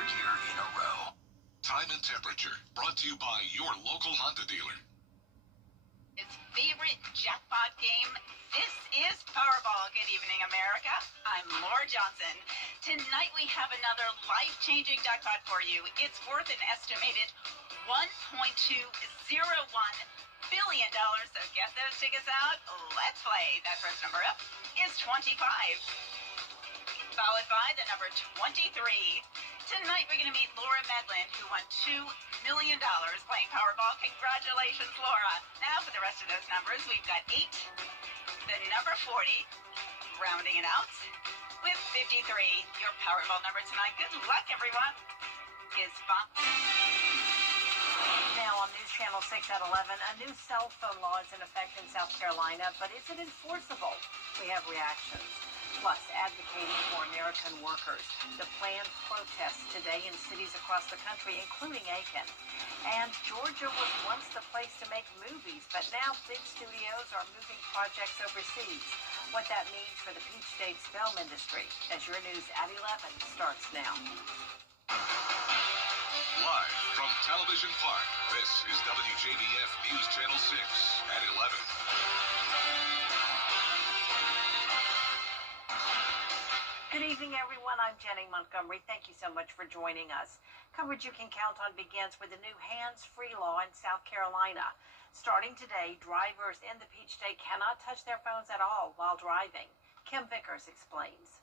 third year in a row. Time and temperature brought to you by your local Honda dealer. Its favorite jackpot game. This is Powerball. Good evening, America. I'm Laura Johnson. Tonight we have another life-changing jackpot for you. It's worth an estimated $1.201 billion. So get those tickets out. Let's play. That first number up is 25, followed by the number 23. Tonight we're going to meet Laura Medlin, who won $2 million playing Powerball. Congratulations, Laura. Now for the rest of those numbers, we've got 8, the number 40, rounding it out with 53. Your Powerball number tonight, good luck everyone, is 5. Now on News Channel 6 at 11, a new cell phone law is in effect in South Carolina, but is it enforceable? We have reactions. Plus, advocating for American workers. The planned protests today in cities across the country, including Aiken. And Georgia was once the place to make movies, but now big studios are moving projects overseas. What that means for the Peach State's film industry. As your news at 11 starts now. Live from Television Park, this is WJBF News Channel 6 at 11. Good evening, everyone. I'm Jenny Montgomery. Thank you so much for joining us. Coverage you can count on begins with the new hands-free law in South Carolina. Starting today, drivers in the Peach State cannot touch their phones at all while driving. Kim Vickers explains.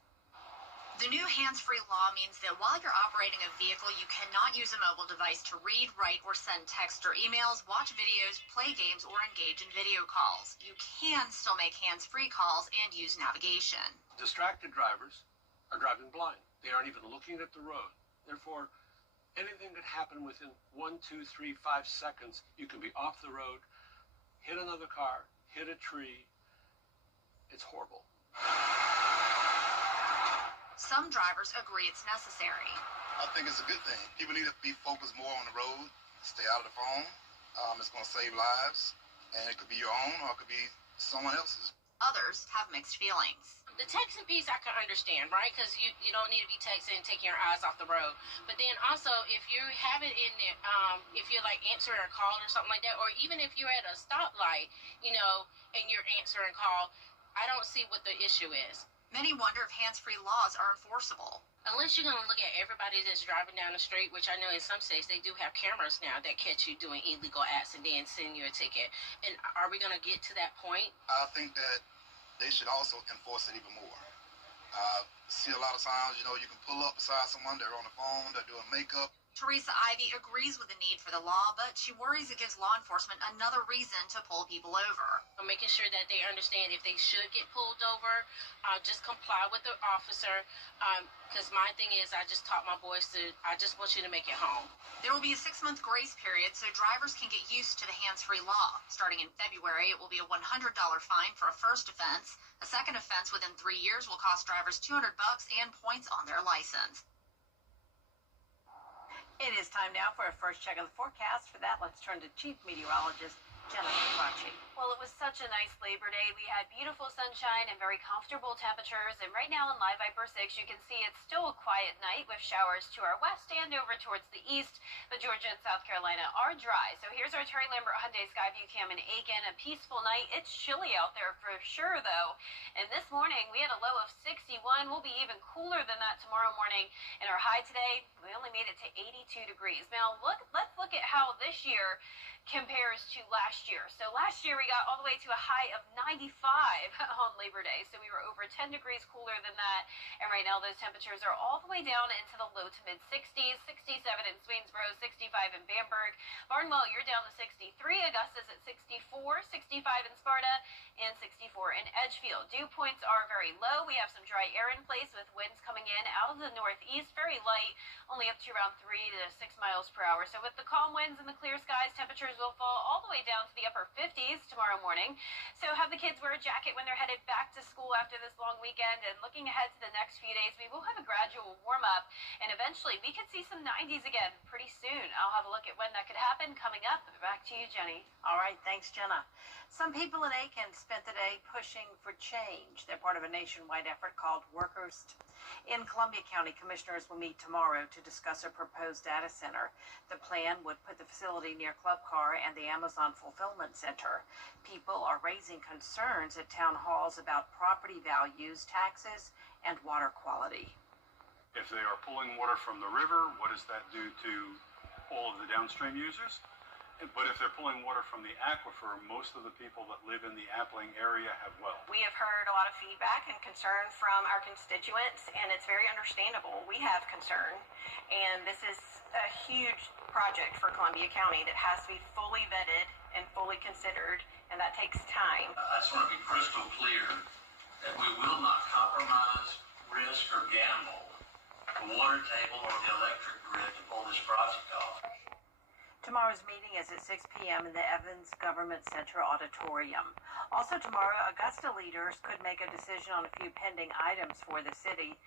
The new hands-free law means that while you're operating a vehicle, you cannot use a mobile device to read, write, or send text or emails, watch videos, play games, or engage in video calls. You can still make hands-free calls and use navigation. Distracted drivers are driving blind. They aren't even looking at the road. Therefore, anything that happened within 1, 2, 3, 5 seconds, you can be off the road, hit another car, hit a tree. It's horrible. Some drivers agree it's necessary. I think it's a good thing. People need to be focused more on the road, stay out of the phone. It's going to save lives, and it could be your own or it could be someone else's. Others have mixed feelings. The texting piece I can understand, right? Because you don't need to be texting and taking your eyes off the road. But then also, if you have it in there, if you're like answering a call or something like that, or even if you're at a stoplight, and you're answering a call, I don't see what the issue is. Many wonder if hands-free laws are enforceable. Unless you're going to look at everybody that's driving down the street, which I know in some states they do have cameras now that catch you doing illegal acts and then send you a ticket. And are we going to get to that point? I think that they should also enforce it even more. See a lot of times, you can pull up beside someone, they're on the phone, they're doing makeup. Teresa Ivy agrees with the need for the law, but she worries it gives law enforcement another reason to pull people over. Making sure that they understand if they should get pulled over, just comply with the officer. Because my thing is, I just taught my boys I just want you to make it home. There will be a 6-month grace period so drivers can get used to the hands-free law. Starting in February, it will be a $100 fine for a first offense. A second offense within 3 years will cost drivers $200 and points on their license. It is time now for a first check of the forecast. For that, let's turn to Chief Meteorologist Jennifer Crotchy. Well, it was such a nice Labor Day. We had beautiful sunshine and very comfortable temperatures. And right now in Live Viper 6, you can see it's still a quiet night with showers to our west and over towards the east. But Georgia and South Carolina are dry. So here's our Terry Lambert Hyundai Skyview Cam in Aiken. A peaceful night. It's chilly out there for sure, though. And this morning, we had a low of 61. We'll be even cooler than that tomorrow morning. And our high today, we only made it to 82 degrees. Now, let's look at how this year compares to last year. So last year we got all the way to a high of 95 on Labor Day. So we were over 10 degrees cooler than that. And right now those temperatures are all the way down into the low to mid 60s, 67 in Swainsboro, 65 in Bamberg. Barnwell, you're down to 63. Augusta's at 64, 65 in Sparta, and 64 in Edgefield. Dew points are very low. We have some dry air in place with winds coming in out of the northeast, very light, only up to around 3 to 6 miles per hour. So with the calm winds and the clear skies, temperatures will fall all the way down to the upper 50s tomorrow morning. So have the kids wear a jacket when they're headed back to school after this long weekend. And looking ahead to the next few days, we will have a gradual warm up. And eventually we could see some 90s again pretty soon. I'll have a look at when that could happen coming up. Back to you, Jenny. All right, thanks, Jenna. Some people in Aiken spent the day pushing for change. They're part of a nationwide effort called Workers. In Columbia County, commissioners will meet tomorrow to discuss a proposed data center. The plan would put the facility near Club Car and the Amazon Fulfillment Center. People are raising concerns at town halls about property values, taxes, and water quality. If they are pulling water from the river, what does that do to all of the downstream users? But if they're pulling water from the aquifer, most of the people that live in the Appling area have wells. We have heard a lot of feedback and concern from our constituents, and it's very understandable. We have concern, and this is a huge project for Columbia County that has to be fully vetted and fully considered, and that takes time. I just want to be crystal clear that we will not compromise, risk, or gamble the water table or the electric grid to pull this project off. Tomorrow's meeting is at 6 p.m. in the Evans Government Center Auditorium. Also tomorrow, Augusta leaders could make a decision on a few pending items for the city.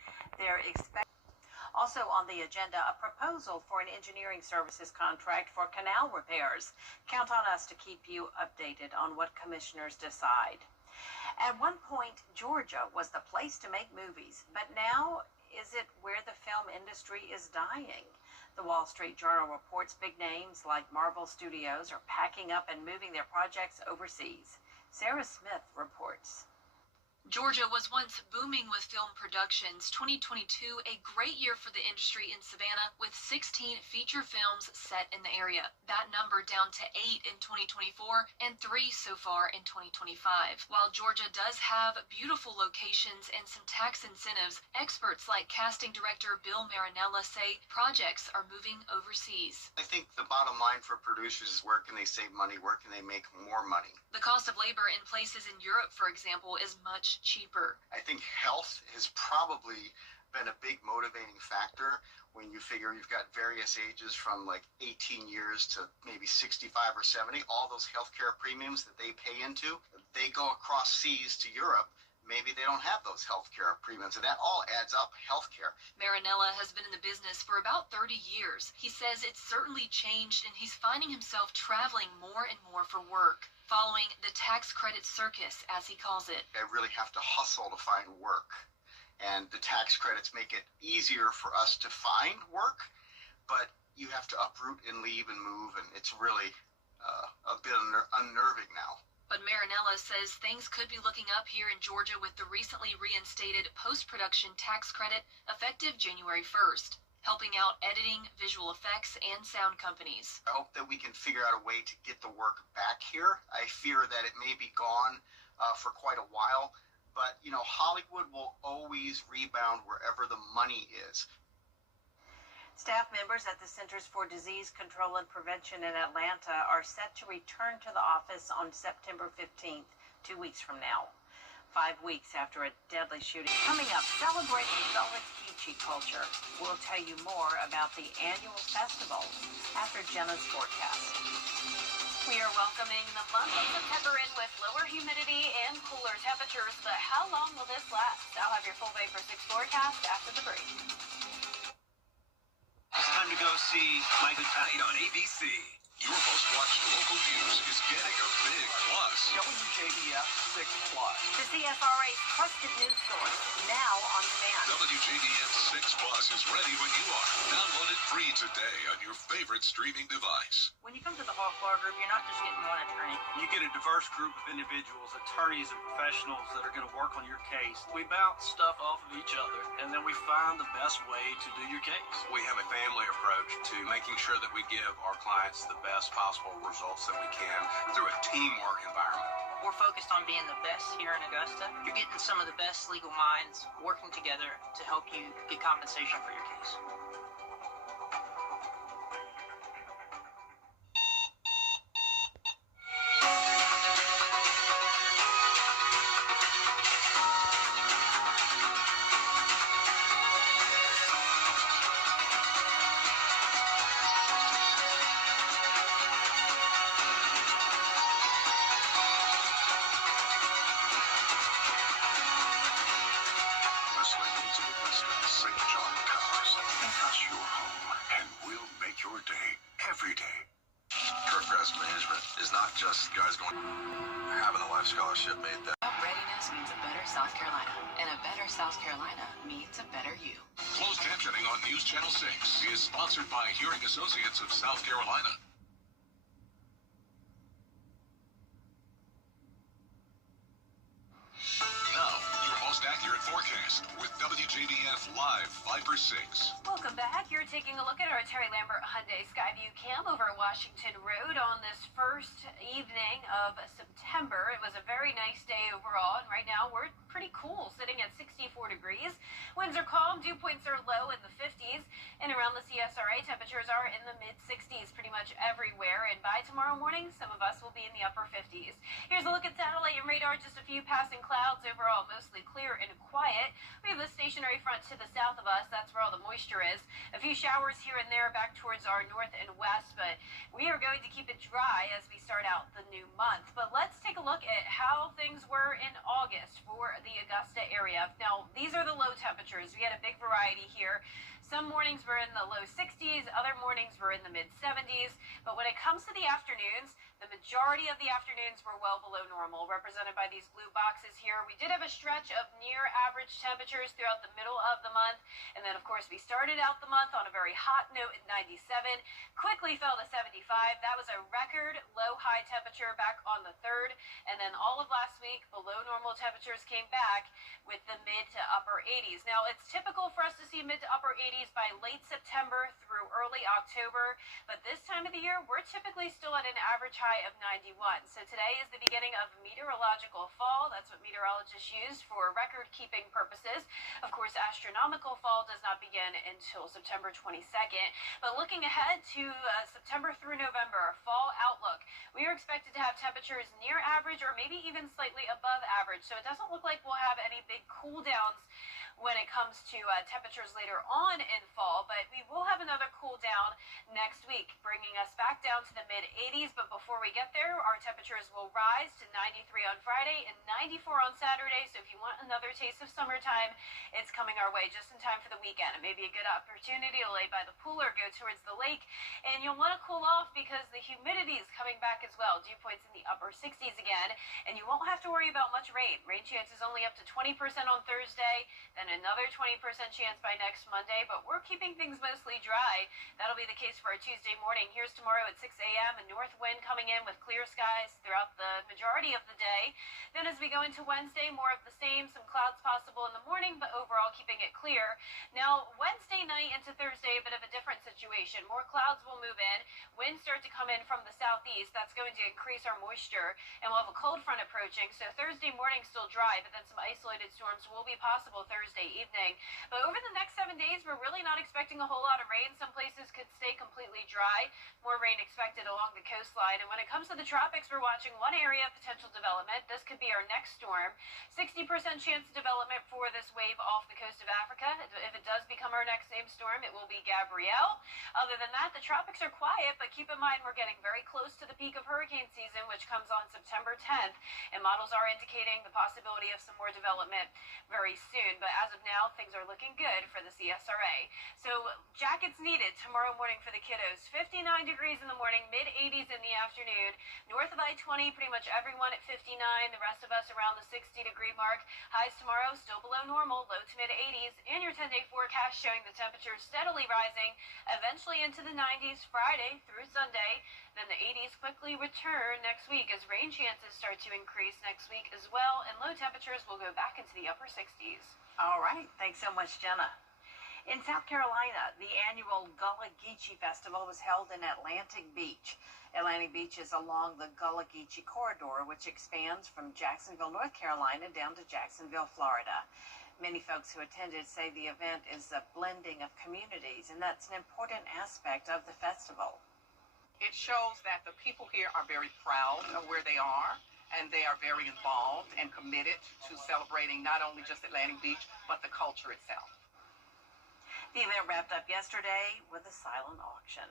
Also on the agenda, a proposal for an engineering services contract for canal repairs. Count on us to keep you updated on what commissioners decide. At one point, Georgia was the place to make movies, but now is it where the film industry is dying? The Wall Street Journal reports big names like Marvel Studios are packing up and moving their projects overseas. Sarah Smith reports. Georgia was once booming with film productions. 2022, a great year for the industry in Savannah, with 16 feature films set in the area. That number down to 8 in 2024 and 3 so far in 2025. While Georgia does have beautiful locations and some tax incentives, experts like casting director Bill Marinella say projects are moving overseas. I think the bottom line for producers is where can they save money, where can they make more money? The cost of labor in places in Europe, for example, is much cheaper. I think health has probably been a big motivating factor when you figure you've got various ages from like 18 years to maybe 65 or 70. All those healthcare premiums that they pay into, they go across seas to Europe. Maybe they don't have those healthcare premiums, and that all adds up healthcare. Marinella has been in the business for about 30 years. He says it's certainly changed, and he's finding himself traveling more and more for work, following the tax credit circus, as he calls it. I really have to hustle to find work, and the tax credits make it easier for us to find work, but you have to uproot and leave and move, and it's really a bit unnerving now. But Marinella says things could be looking up here in Georgia with the recently reinstated post-production tax credit effective January 1st, helping out editing, visual effects, and sound companies. I hope that we can figure out a way to get the work back here. I fear that it may be gone for quite a while, but, you know, Hollywood will always rebound wherever the money is. Staff members at the Centers for Disease Control and Prevention in Atlanta are set to return to the office on September 15th, 2 weeks from now, 5 weeks after a deadly shooting. Coming up, celebrating Dulwich Geechee culture. We'll tell you more about the annual festival after Jenna's forecast. We are welcoming the month of September in with lower humidity and cooler temperatures, but how long will this last? I'll have your full Vapor 6 forecast after the break. It's time to go see My Good Tonight on ABC. Your most watched local news is getting a big plus. WJBF 6 Plus. The CFRA's trusted news source, now on demand. WJBF 6 Plus is ready when you are. Download it free today on your favorite streaming device. When you come to the Hawk Law Group, you're not just getting one attorney. You get a diverse group of individuals, attorneys and professionals that are going to work on your case. We bounce stuff off of each other, and then we find the best way to do your case. We have a family approach to making sure that we give our clients the best possible results that we can through a teamwork environment. We're focused on being the best here in Augusta. You're getting some of the best legal minds working together to help you get compensation for your case. Scholarship made that. Readiness means a better South Carolina, and a better South Carolina means a better you. Closed captioning on News Channel 6 is sponsored by Hearing Associates of South Carolina. Now, your most accurate forecast with WJBF Live Viper 6. Welcome back. You're taking a look at our Terry Lambert Hyundai Skyview Cam over Washington Road on this first evening of September. It was a very nice day overall, and right now we're pretty cool, sitting at 64 degrees. Winds are calm, dew points are low in the 50s, and around the CSRA, temperatures are in the mid-60s pretty much everywhere, and by tomorrow morning, some of us will be in the upper 50s. Here's a look at satellite and radar, just a few passing clouds, overall mostly clear and quiet. We have a stationary front to the south of us, that's where all the moisture is. A few showers here and there back towards our north and west, but we are going to keep it dry as we start out the new month. But let's take a look at how things were in August for the Augusta area. Now, these are the low temperatures. We had a big variety here. Some mornings were in the low 60s, other mornings were in the mid-70s, but when it comes to the afternoons, the majority of the afternoons were well below normal, represented by these blue boxes here. We did have a stretch of near average temperatures throughout the middle of the month, and then of course we started out the month on a very hot note at 97, quickly fell to 75. That was a record low high temperature back on the 3rd, and then all of last week below normal temperatures came back with the mid to upper 80s. Now, it's typical for us to see mid to upper 80s by late September through early October, but this time of the year, we're typically still at an average high of 91. So today is the beginning of meteorological fall. That's what meteorologists use for record-keeping purposes. Of course, astronomical fall does not begin until September 22nd. But looking ahead to September through November, fall outlook, we are expected to have temperatures near average or maybe even slightly above average. So it doesn't look like we'll have any big cool downs when it comes to temperatures later on in fall, but we will have another cool down next week, bringing us back down to the mid-80s. But before we get there, our temperatures will rise to 93 on Friday and 94 on Saturday. So if you want another taste of summertime, it's coming our way just in time for the weekend. It may be a good opportunity to lay by the pool or go towards the lake, and you'll want to cool off because the humidity is coming back as well. Dew points in the upper 60s again, and you won't have to worry about much rain. Rain chance is only up to 20% on Thursday, then another 20% chance by next Monday, but we're keeping things mostly dry. That'll be the case for our Tuesday morning. Here's tomorrow at 6 a.m. a north wind coming in with clear skies throughout the majority of the day. Then as we go into Wednesday, more of the same, some clouds possible in the morning, but overall keeping it clear. Now, Wednesday night into Thursday, a bit of a different situation. More clouds will move in. Winds start to come in from the southeast. That's going to increase our moisture, and we'll have a cold front approaching. So Thursday morning still dry, but then some isolated storms will be possible Thursday evening. But over the next 7 days, we're really not expecting a whole lot of rain. Some places could stay completely dry. More rain expected along the coastline. And when it comes to the tropics, we're watching one area of potential development. This could be our next storm. 60% chance of development for this wave off the coast of Africa. If it does become our next name storm, it will be Gabrielle. Other than that, the tropics are quiet, but keep in mind we're getting very close to the peak of hurricane season, which comes on September 10th. And models are indicating the possibility of some more development very soon. But as of now, things are looking good for the CSRA. So jackets needed tomorrow morning for the kiddos. 59 degrees in the morning, mid-80s in the afternoon. North of I-20, pretty much everyone at 59. The rest of us around the 60-degree mark. Highs tomorrow still below normal, low to mid-80s. And your 10-day forecast showing the temperatures steadily rising, eventually into the 90s Friday through Sunday. Then the 80s quickly return next week as rain chances start to increase next week as well, and low temperatures will go back into the upper 60s. All right. Thanks so much, Jenna. In South Carolina, the annual Gullah Geechee Festival was held in Atlantic Beach. Atlantic Beach is along the Gullah Geechee corridor, which expands from Jacksonville, North Carolina, down to Jacksonville, Florida. Many folks who attended say the event is a blending of communities, and that's an important aspect of the festival. It shows that the people here are very proud of where they are, and they are very involved and committed to celebrating not only just Atlantic Beach, but the culture itself. The event wrapped up yesterday with a silent auction.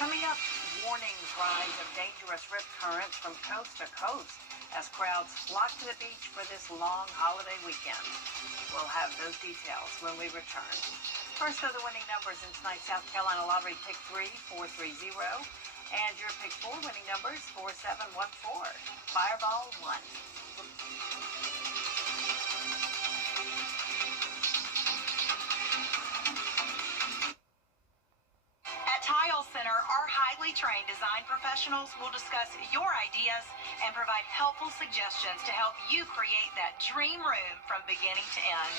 Coming up, warnings rise of dangerous rip currents from coast to coast as crowds flock to the beach for this long holiday weekend. We'll have those details when we return. First are the winning numbers in tonight's South Carolina Lottery Pick 3, 430. And your Pick 4 winning numbers, 4714. Fireball 1. highly trained design professionals will discuss your ideas and provide helpful suggestions to help you create that dream room from beginning to end.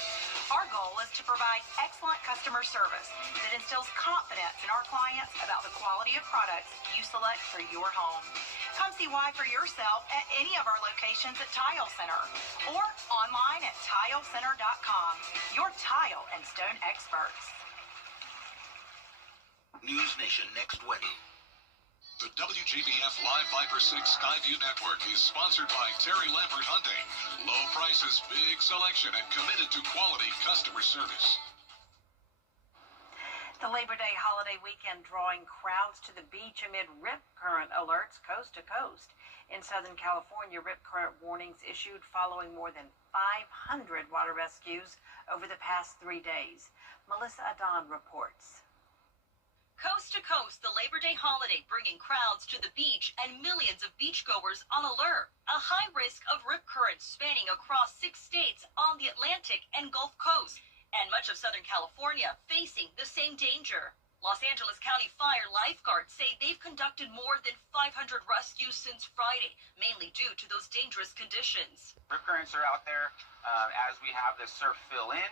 Our goal is to provide excellent customer service that instills confidence in our clients about the quality of products you select for your home. Come see why for yourself at any of our locations at Tile Center or online at tilecenter.com. Your tile and stone experts. News Nation next Wednesday. The WJBF Live Viper 6 Skyview Network is sponsored by Terry Lambert Hyundai. Low prices, big selection, and committed to quality customer service. The Labor Day holiday weekend drawing crowds to the beach amid rip current alerts coast to coast. In Southern California, rip current warnings issued following more than 500 water rescues over the past 3 days. Melissa Adon reports. Coast to coast, the Labor Day holiday bringing crowds to the beach and millions of beachgoers on alert. A high risk of rip currents spanning across 6 states on the Atlantic and Gulf Coast, and much of Southern California facing the same danger. Los Angeles County Fire lifeguards say they've conducted more than 500 rescues since Friday, mainly due to those dangerous conditions. Rip currents are out there. As we have the surf fill in,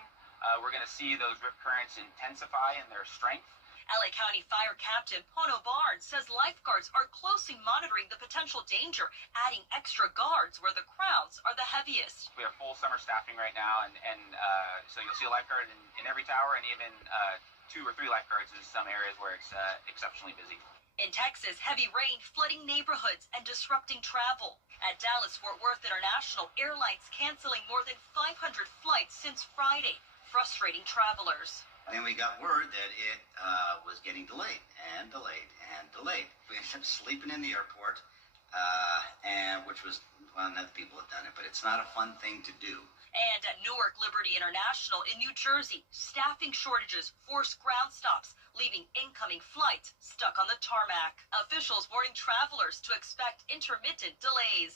we're going to see those rip currents intensify in their strength. LA County Fire Captain Pono Barnes says lifeguards are closely monitoring the potential danger, adding extra guards where the crowds are the heaviest. We have full summer staffing right now, and so you'll see a lifeguard in every tower, and even 2 or 3 lifeguards in some areas where it's exceptionally busy. In Texas, heavy rain flooding neighborhoods and disrupting travel. At Dallas-Fort Worth International, airlines canceling more than 500 flights since Friday, frustrating travelers. Then we got word that it was getting delayed and delayed and delayed. We ended up sleeping in the airport, and which was, well, not the people have done it, but it's not a fun thing to do. And at Newark Liberty International in New Jersey, staffing shortages force ground stops, leaving incoming flights stuck on the tarmac. Officials warning travelers to expect intermittent delays.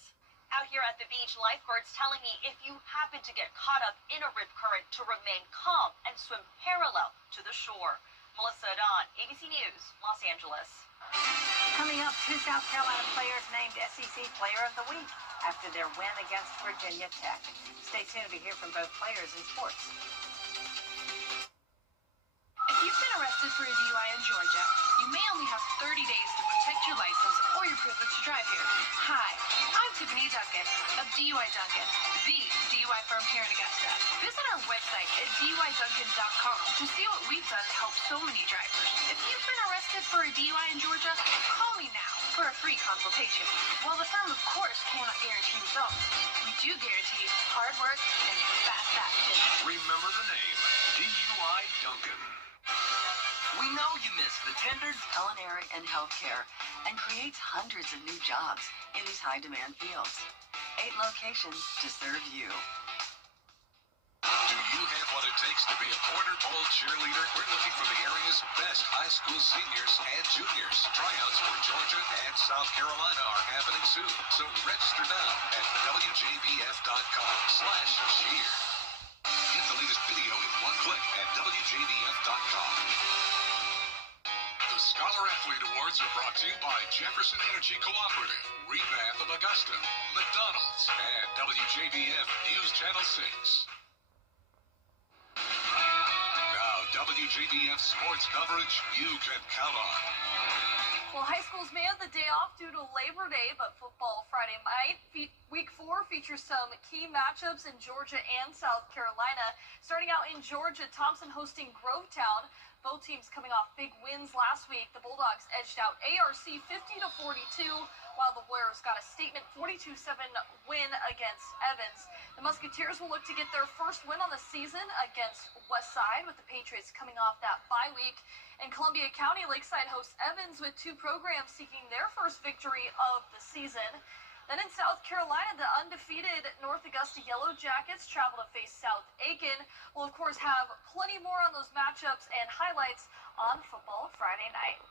Out here at the beach, lifeguards telling me if you happen to get caught up in a rip current to remain calm and swim parallel to the shore. Melissa Adon, ABC News, Los Angeles. Coming up, 2 South Carolina players named SEC Player of the Week after their win against Virginia Tech. Stay tuned to hear from both players in sports. If you've been arrested for a DUI in Georgia, you may only have 30 days to protect your license or your privilege to drive here. Hi, I'm Tiffany Duncan of DUI Duncan, the DUI firm here in Augusta. Visit our website at DUIDuncan.com to see what we've done to help so many drivers. If you've been arrested for a DUI in Georgia, call me now for a free consultation. While the firm, of course, cannot guarantee results, we do guarantee hard work and fast action. Remember the name, DUI Duncan. We know you miss the tender culinary and healthcare and creates hundreds of new jobs in these high-demand fields. 8 locations to serve you. Do you have what it takes to be a Porter Bowl cheerleader? We're looking for the area's best high school seniors and juniors. Tryouts for Georgia and South Carolina are happening soon, so register now at WJBF.com/cheer. Get the latest video in one click at WJBF.com. The Scholar Athlete Awards are brought to you by Jefferson Energy Cooperative, Revamp of Augusta, McDonald's, and WJBF News Channel 6. Now, WJBF sports coverage you can count on. Well, high schools may have the day off due to Labor Day, but football Friday night, week 4 features some key matchups in Georgia and South Carolina. Starting out in Georgia, Thompson hosting Grovetown. Both teams coming off big wins last week. The Bulldogs edged out ARC 50-42, while the Warriors got a statement 42-7 win against Evans. The Musketeers will look to get their first win on the season against Westside, with the Patriots coming off that bye week. In Columbia County, Lakeside hosts Evans, with 2 programs seeking their first victory of the season. Then in South Carolina, the undefeated North Augusta Yellow Jackets travel to face South Aiken. We'll, of course, have plenty more on those matchups and highlights on Football Friday night.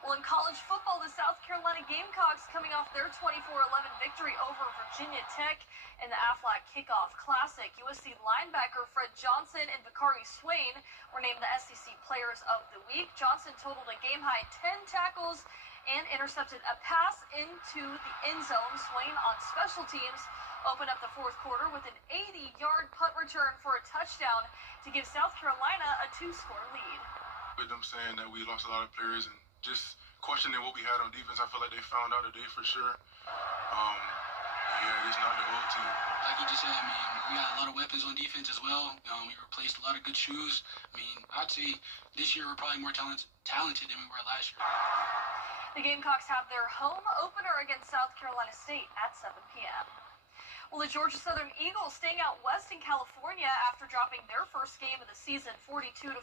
Well, in college football, the South Carolina Gamecocks coming off their 24-11 victory over Virginia Tech in the Aflac Kickoff Classic. USC linebacker Fred Johnson and Bakari Swain were named the SEC Players of the Week. Johnson totaled a game-high 10 tackles and intercepted a pass into the end zone. Swain on special teams opened up the fourth quarter with an 80-yard punt return for a touchdown to give South Carolina a 2-score lead. With them saying that we lost a lot of players and just questioning what we had on defense, I feel like they found out today for sure. Yeah, it's not the old team. Like you just said, I mean, we got a lot of weapons on defense as well. We replaced a lot of good shoes. I mean, I'd say this year we're probably more talented than we were last year. The Gamecocks have their home opener against South Carolina State at 7 p.m. Well, the Georgia Southern Eagles staying out west in California after dropping their first game of the season 42-14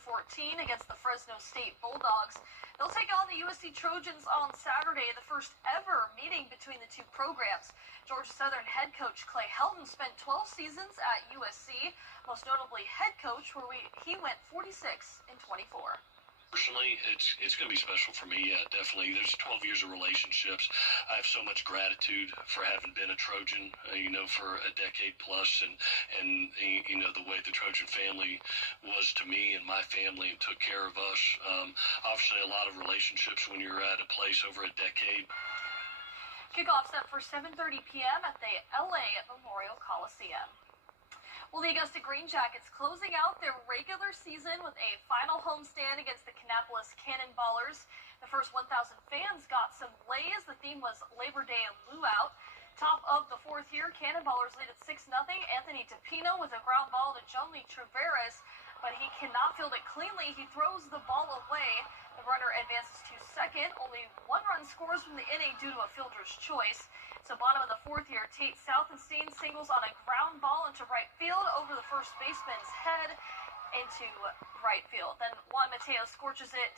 against the Fresno State Bulldogs. They'll take on the USC Trojans on Saturday, the first ever meeting between the two programs. Georgia Southern head coach Clay Helton spent 12 seasons at USC, most notably head coach, where he went 46-24. Personally, it's going to be special for me. Yeah, definitely. There's 12 years of relationships. I have so much gratitude for having been a Trojan, for a decade plus, and the way the Trojan family was to me and my family and took care of us. Obviously, a lot of relationships when you're at a place over a decade. Kickoff set for 7:30 p.m. at the LA Memorial Coliseum. Well, the Augusta Green Jackets closing out their regular season with a final homestand against the Kannapolis Cannonballers. The first 1,000 fans got some lays. The theme was Labor Day luau. Top of the fourth here, Cannonballers lead at 6-0. Anthony DePino with a ground ball to Johnny Treveris, but he cannot field it cleanly. He throws the ball away. The runner advances to second. Only one run scores from the inning due to a fielder's choice. So bottom of the fourth here, Tate Southenstein singles on a ground ball into right field over the first baseman's head into right field. Then Juan Mateo scorches it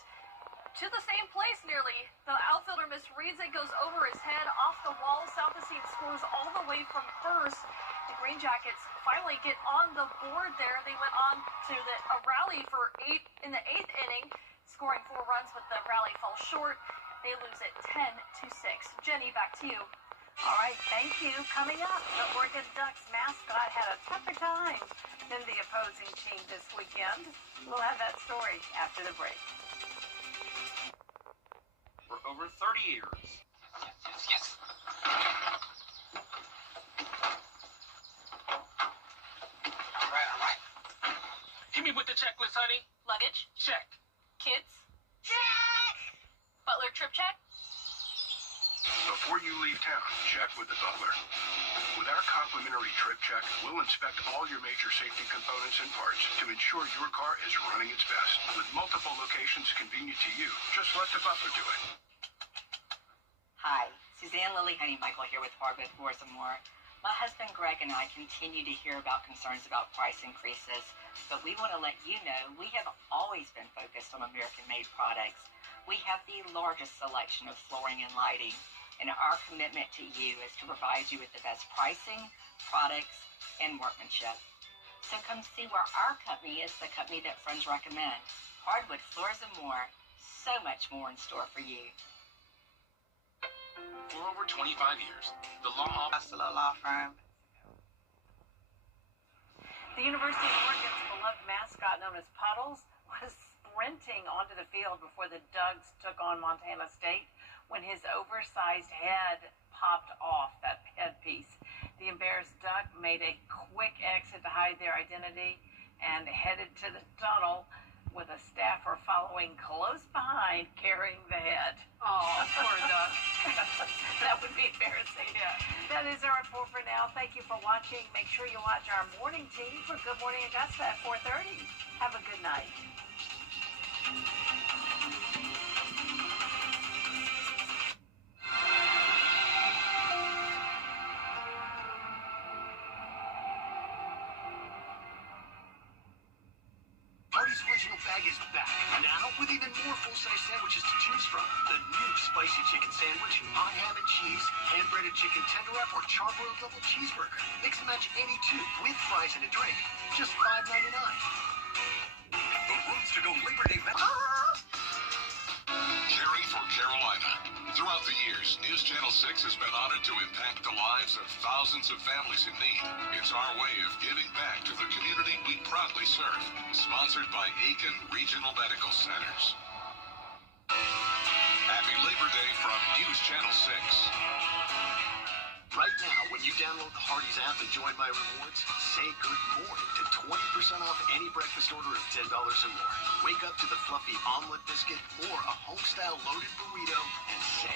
to the same place nearly. The outfielder misreads it, goes over his head, off the wall. Southenstein scores all the way from first. The Green Jackets finally get on the board there. They went on to a rally for 8 in the 8th inning, scoring 4 runs, but the rally falls short. They lose it 10-6. Jenny, back to you. All right, thank you. Coming up, the Oregon Ducks mascot had a tougher time than the opposing team this weekend. We'll have that story after the break. For over 30 years. Yes. All right. Hit me with the checklist, honey. Luggage? Check. Kids? Check! Butler trip check? Before you leave town, check with the butler. With our complimentary trip check, we'll inspect all your major safety components and parts to ensure your car is running its best. With multiple locations convenient to you, just let the butler do it. Hi, Suzanne Lily Honeymichael here with Hardwood Floors & More. My husband Greg and I continue to hear about concerns about price increases, but we want to let you know we have always been focused on American-made products. We have the largest selection of flooring and lighting, and our commitment to you is to provide you with the best pricing, products, and workmanship. So come see where our company is the company that friends recommend. Hardwood Floors & More, so much more in store for you. For over 25 years, the law firm. The University of Oregon's beloved mascot, known as Puddles, was sprinting onto the field before the Ducks took on Montana State when his oversized head popped off, that headpiece. The embarrassed Duck made a quick exit to hide their identity and headed to the tunnel with a staffer following close behind, carrying the head. Oh, poor Duck. That would be embarrassing. Yeah. That is our report for now. Thank you for watching. Make sure you watch our morning team for Good Morning Augusta at 4:30. Have a good night. Hardee's Original Bag is back, now with even more full-size sandwiches to choose from. The new spicy chicken sandwich, hot ham and cheese, hand-breaded chicken tender wrap, or charbroiled double cheeseburger. Mix and match any two with fries and a drink. Just $5.99. The Roots to Go Labor Day Caring for Carolina. Throughout the years, News Channel 6 has been honored to impact the lives of thousands of families in need. It's our way of giving back to the community we proudly serve. Sponsored by Aiken Regional Medical Centers. Happy Labor Day from News Channel 6. Right now, when you download the Hardee's app and join My Rewards, say good morning to 20% off any breakfast order of $10 or more. Wake up to the fluffy omelet biscuit or a home-style loaded burrito and say